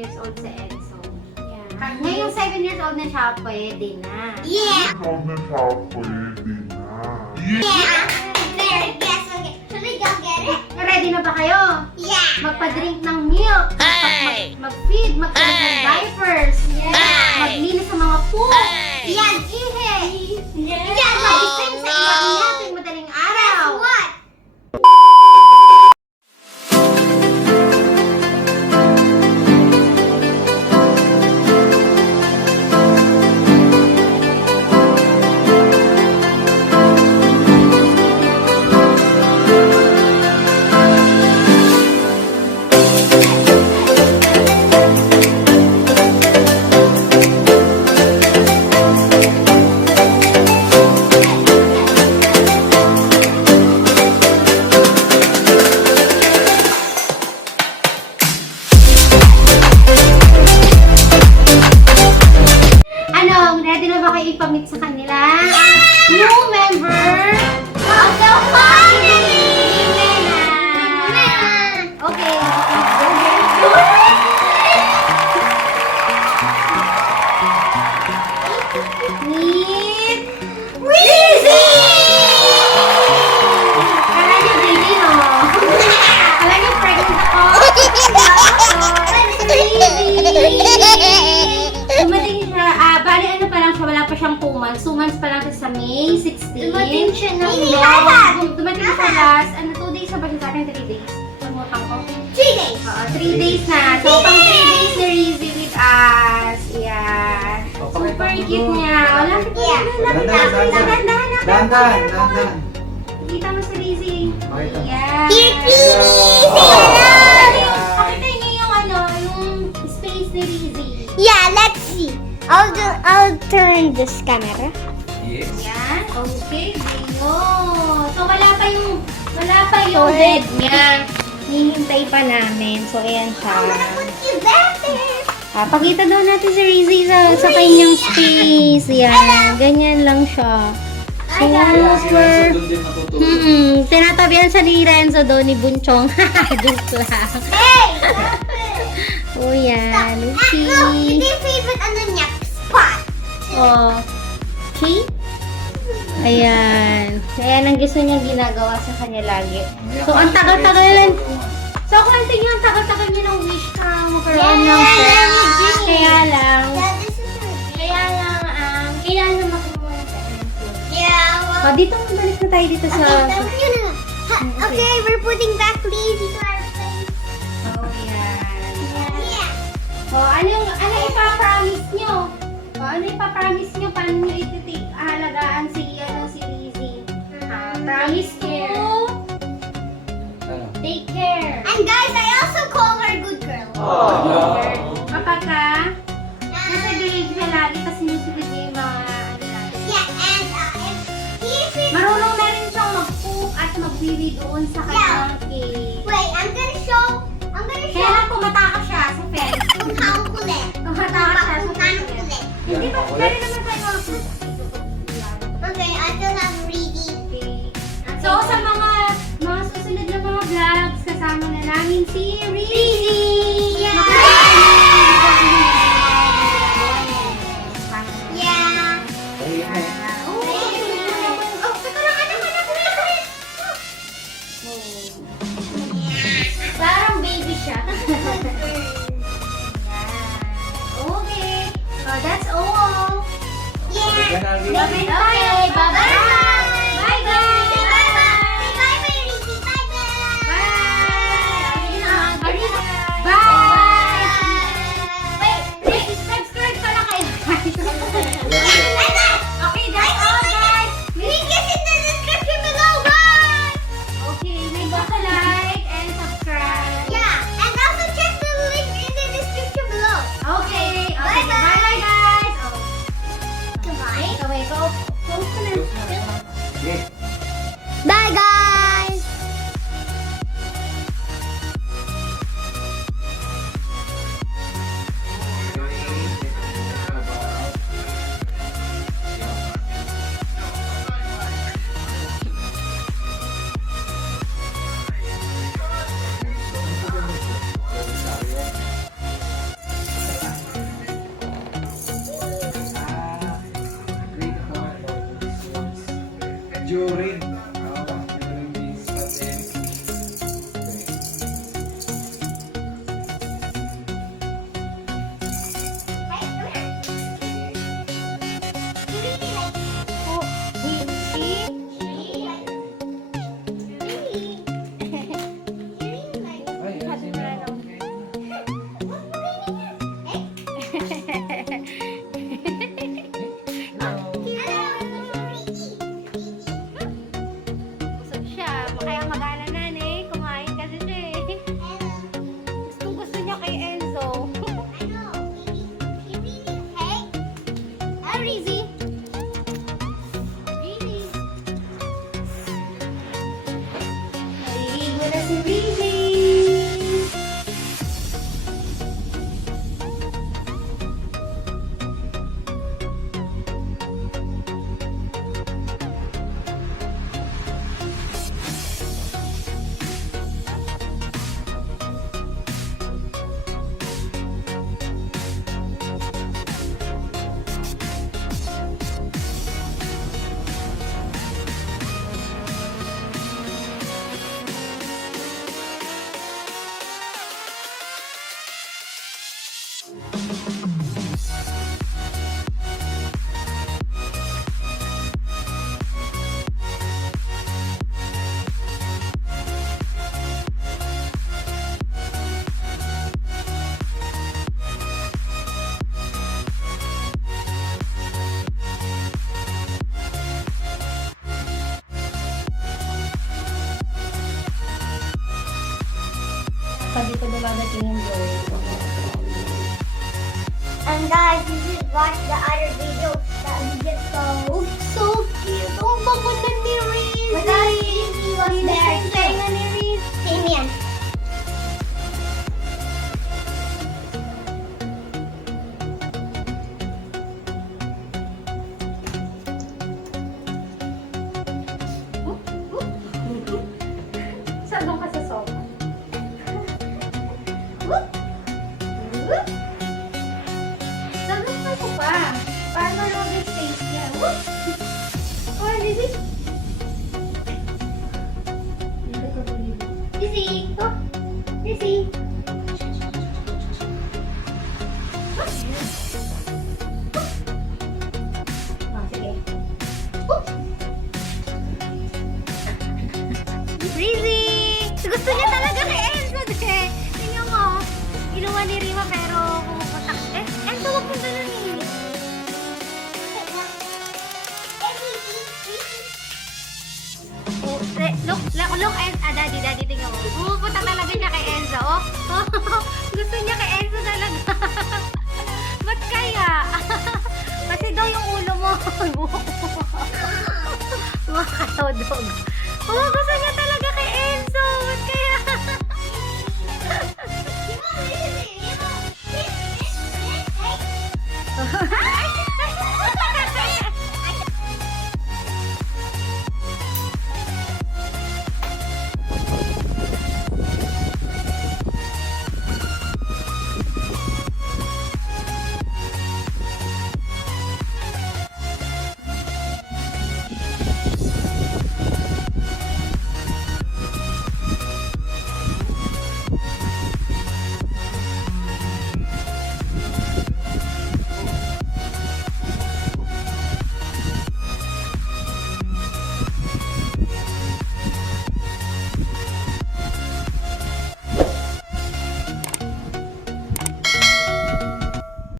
years old sa Enzo. Yeah. Ngayong 7 years old na siya, pwede na. Yeah. Pwede na. Yeah. There. Yes. Okay. Should we go get it? Ready na ba kayo? Yeah. Magpa-drink ng milk, mag-feed, magpalit ng diapers, maglinis sa mga poop, Yan. ihe, Yeah. mag-isip sa iyak natin madaling araw. What? Ano, ready na ba kayo ipamit sa kanila? New member of the family! Okay, meet Rizzy! Kala niyo baby, no? Kala niyo pregnant ako? Dumating siya, bali ano pa lang siya, wala pa siyang 2 months. 2 months pa lang siya sa May 16. Dumating siya ng Dumating siya last, 2 days na ba siya sa akin? 3 days? Lumutang ko. 3 days. Oo, 3 days na. So, pang 3 days na Rizzy with us. Yeah. Super cute niya. Wala ka po. Yeah. Dandan. Kita mo si Rizzy. Makita mo. Yeah. Here, please. Pakita niyo yung yung space ni Rizzy. Yeah, let's see. I'll turn this camera. Yes. Yan. Okay, Dio. So, wala pa yung bed niya. Hihintay pa namin. So, ayan siya. I'm gonna put you back there. Pakita daw natin si Rizzy sa kanyang space. Yan. Ganyan lang siya. So, super... tinatabihan sa ni Renzo doon ni Bunchong. Joke lang. Hey! Oh, yan. Look, Okay. ito yung favorite ano niya, spot. Oh. Okay? Ayan. Ayan ang gusto niya ginagawa sa kanya lagi. So, ang tagal-tagal. So, kung tingin ang tagal-tagal niya ng wish ka magkaroon ng pet. Kaya lang, kailangan makimuha sa Yeah, well, dito, balik na tayo dito sa... okay, we're putting back Lizzy to our place. Oh, yan. Yeah. Oh, ano ipapromise nyo? Oh, ano ipapromise nyo? Paano nyo ahalagaan si Lizzy? Promise nyo? Take care. And guys, I also call her good girl. Kapag ka, nasa grade siya lagi, tapos sinusunod niya yung mga natin. Yeah, and if Marunong na rin siyang mag-cook at mag-bibi doon sa kanyang cake. wait, I'm gonna show Kaya lang pumatakas siya sa fence. kung paano kulit. Pumatakas siya sa Kung paano fence. kulit. Hindi ba? Pwede naman tayo mag-cook. Okay, I still have reading. So, sa mga susunod na mga vlogs, kasama na namin si Rizzy! Yeah! Yeah. Oh, teka lang, anak. Parang baby siya. Okay. So, that's all. Yeah. Okay, bye-bye. Bye, guys. Say bye, bye. Say bye, Rizzy. Bye, bye. Bye. Jorin. Jorin James Patel. Hey, come here. You really like Oh, see? Ay, Kasi sino? wala lang. Busog siya. Kaya mag-ala na eh. Kumain kasi siya eh. Gustong gusto niya kay Enzo. Rizzy. Naliligo na si Rizzy. Pag dito dumadating yung Joey. And guys, you should watch the other video that we just saw. So cute! Oh, bakutan ni Rizzy! Without Rizzy was there. Tenga ni Rizzy. Damien. Saan ka sa sofa? Saan ka pa? Paano lang yung space niya? Oh, Rizzy! Rizzy. Oh, Rizzy! Ah, sige. Rizzy! Gusto niya talaga kay Enzo eh. Tingnan mo. Ginawa ni Rima pero pumuputak. Enzo, wag mo ganun eh. Oh, look, Daddy, tingnan mo. Pumupunta talaga siya kay Enzo. Oh, gusto niya kay Enzo talaga. Ba't kaya? Kasi daw yung ulo mo. Buhok mo. Mga katodog. Oh, gusto niya talaga.